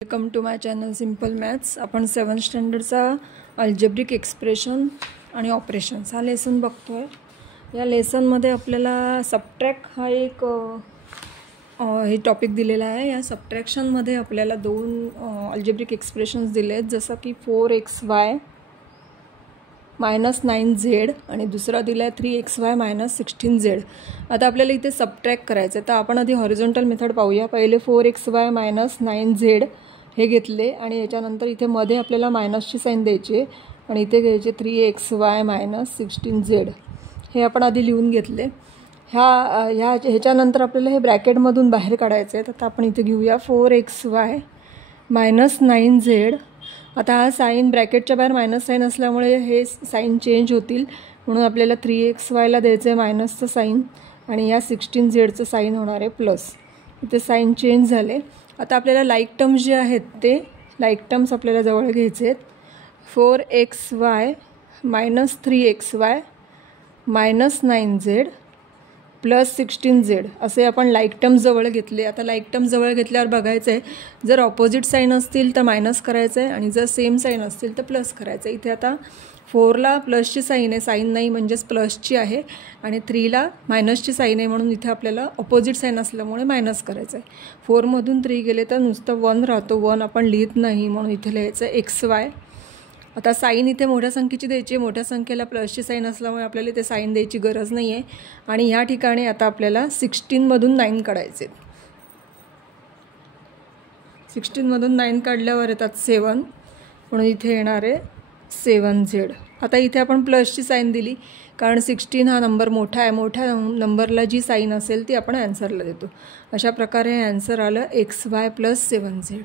Welcome to my channel simple maths. आपण 7th स्टँडर्डचा algebraic expression आणि ऑपरेशन्स हा लेसन बघतोय. या लेसनमध्ये आपल्याला सबट्रॅक्ट हा एक हे टॉपिक दिलेला आहे. या सबट्रॅक्शनमध्ये आपल्याला दोन अल्जेब्रिक एक्सप्रेशन्स दिले आहेत, जसं की 4xy -9z आणि दुसरा दिला आहे 3xy -16z. आता आपल्याला इथे सबट्रॅक्ट करायचं आहे, तर आपण आधी हॉरिझॉन्टल मेथड पाहूया. पहिले 4xy -9z हे घेतले आणि याच्यानंतर इथे मध्ये आपल्याला मायनसची साईन द्यायची आणि इथे घ्यायचे 3xy -16z. हे आपण आधी लिहून घेतले. ह्याच्यानंतर आपल्याला हे ब्रॅकेटमधून बाहेर काढायचं आहे. तर आपण इथे घेऊया 4xy -9z. आता हा साईन ब्रॅकेटच्या बाहेर मायनस साईन असल्यामुळे हे साईन चेंज होतील, म्हणून आपल्याला 3xyला द्यायचं आहे मायनसचं साईन आणि या 16zचं साईन होणार आहे प्लस. इथे साईन चेंज झाले. आता आपल्याला लाईक टर्म्स जे आहेत ते लाईक टर्म्स आपल्याला जवळ घ्यायचे आहेत. 4xy -3xy -9z plus 16z असे आपण लाईक टर्म्स जवळ घेतले. आता लाईक टर्म्स जवळ घेतल्यावर बघायचं आहे, जर ऑपोजिट साईन असतील तर मायनस करायचं आहे आणि जर सेम साईन असतील तर प्लस करायचं आहे. इथे आता 4ला प्लसची साईन आहे, साईन नाही म्हणजेच प्लसची आहे, आणि 3ला मायनसची साईन आहे, म्हणून इथे आपल्याला ऑपोजिट साईन असल्यामुळे मायनस करायचं आहे. 4मधून 3 गेले तर नुसतं 1 राहतो, 1 आपण लिहित नाही, म्हणून इथे लिहायचं xy. आता साईन इथे मोठ्या संख्येची द्यायची. मोठ्या संख्येला प्लसची साईन असल्यामुळे आपल्याला इथे साईन द्यायची गरज नाही आहे. आणि ह्या ठिकाणी आता आपल्याला 16मधून 9 काढायचे. 16मधून 9 काढल्यावर येतात 7, म्हणून इथे येणार आहे 7z. आता इथे आपण प्लसची साईन दिली कारण 16 हा नंबर मोठा आहे. मोठ्या नंबरला जी साईन असेल ती आपण ॲन्सरला देतो. अशा प्रकारे ॲन्सर आलं xy + 7z.